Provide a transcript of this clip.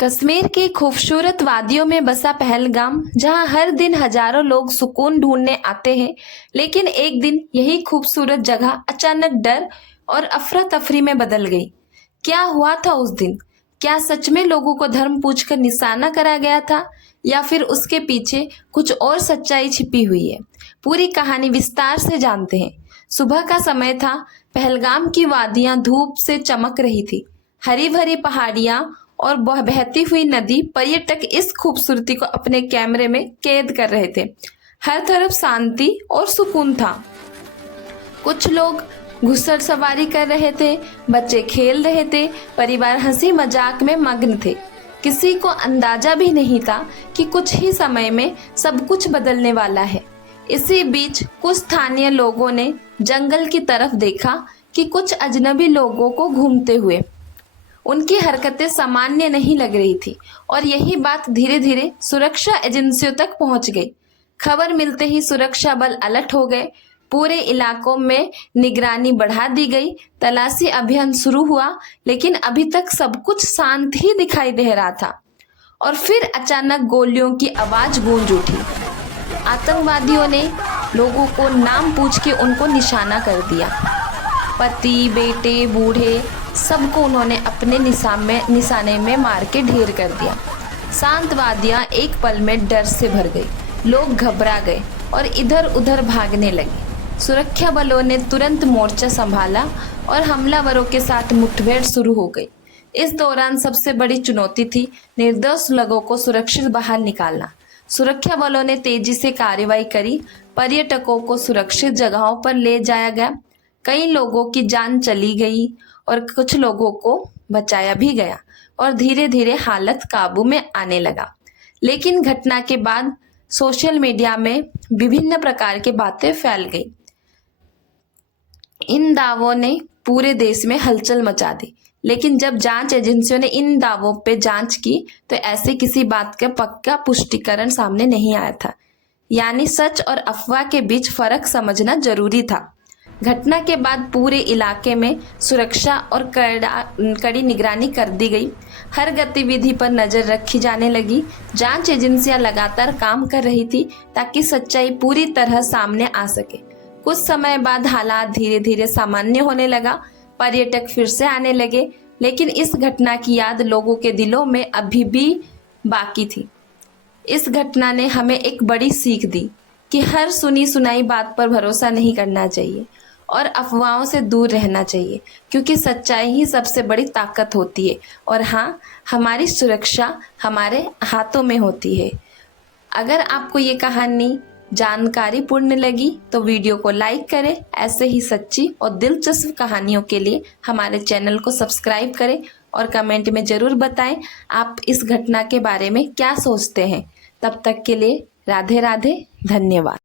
कश्मीर की खूबसूरत वादियों में बसा पहलगाम, जहां हर दिन हजारों लोग सुकून ढूंढने आते हैं, लेकिन एक दिन यही खूबसूरत जगह अचानक डर और अफरा तफरी में बदल गई। क्या हुआ था उस दिन? क्या सच में लोगों को धर्म पूछकर निशाना करा गया था, या फिर उसके पीछे कुछ और सच्चाई छिपी हुई है? पूरी कहानी विस्तार से जानते हैं। सुबह का समय था। पहलगाम की वादियां धूप से चमक रही थी। हरी भरी पहाड़ियां और बहती हुई नदी पर्यटक इस खूबसूरती को अपने कैमरे में कैद कर रहे थे। हर तरफ शांति और सुकून था। कुछ लोग घुड़सवारी कर रहे थे, बच्चे खेल रहे थे, परिवार हंसी मजाक में मग्न थे। किसी को अंदाजा भी नहीं था कि कुछ ही समय में सब कुछ बदलने वाला है। इसी बीच कुछ स्थानीय लोगों ने जंगल की तरफ देखा कि कुछ अजनबी लोगों को घूमते हुए। उनकी हरकतें सामान्य नहीं लग रही थी और यही बात धीरे धीरे सुरक्षा एजेंसियों तक पहुंच गई। खबर मिलते ही सुरक्षा बल अलर्ट हो गए। पूरे इलाकों में निगरानी बढ़ा दी गई। तलाशी अभियान शुरू हुआ, लेकिन अभी तक सब कुछ शांत ही दिखाई दे रहा था। और फिर अचानक गोलियों की आवाज गूंज उठी। आतंकवादियों ने लोगों को नाम पूछ के उनको निशाना कर दिया। पति, बेटे, बूढ़े, सबको उन्होंने अपने निशाने में मार के ढेर कर दिया। शांत वादियां एक पल में डर से भर गई। लोग घबरा गए और इधर उधर भागने लगे। सुरक्षा बलों ने तुरंत मोर्चा संभाला और हमलावरों के साथ मुठभेड़ शुरू हो गई। इस दौरान सबसे बड़ी चुनौती थी निर्दोष लोगों को सुरक्षित बाहर निकालना। सुरक्षा बलों ने तेजी से कार्रवाई करी। पर्यटकों को सुरक्षित जगहों पर ले जाया गया। कई लोगों की जान चली गई और कुछ लोगों को बचाया भी गया और धीरे धीरे हालत काबू में आने लगा। लेकिन घटना के बाद सोशल मीडिया में विभिन्न प्रकार की बातें फैल गई। इन दावों ने पूरे देश में हलचल मचा दी। लेकिन जब जांच एजेंसियों ने इन दावों पे जांच की तो ऐसे किसी बात का पक्का पुष्टिकरण सामने नहीं आया था। यानी सच और अफवाह के बीच फर्क समझना जरूरी था। घटना के बाद पूरे इलाके में सुरक्षा और कड़ी निगरानी कर दी गई। हर गतिविधि पर नजर रखी जाने लगी। जांच एजेंसियां लगातार काम कर रही थी ताकि सच्चाई पूरी तरह सामने आ सके। कुछ समय बाद हालात धीरे धीरे सामान्य होने लगा। पर्यटक फिर से आने लगे, लेकिन इस घटना की याद लोगों के दिलों में अभी भी बाकी थी। इस घटना ने हमें एक बड़ी सीख दी कि हर सुनी सुनाई बात पर भरोसा नहीं करना चाहिए और अफवाहों से दूर रहना चाहिए, क्योंकि सच्चाई ही सबसे बड़ी ताकत होती है। और हाँ, हमारी सुरक्षा हमारे हाथों में होती है। अगर आपको ये कहानी जानकारी पूर्ण लगी तो वीडियो को लाइक करें। ऐसे ही सच्ची और दिलचस्प कहानियों के लिए हमारे चैनल को सब्सक्राइब करें और कमेंट में जरूर बताएं आप इस घटना के बारे में क्या सोचते हैं। तब तक के लिए राधे राधे, धन्यवाद।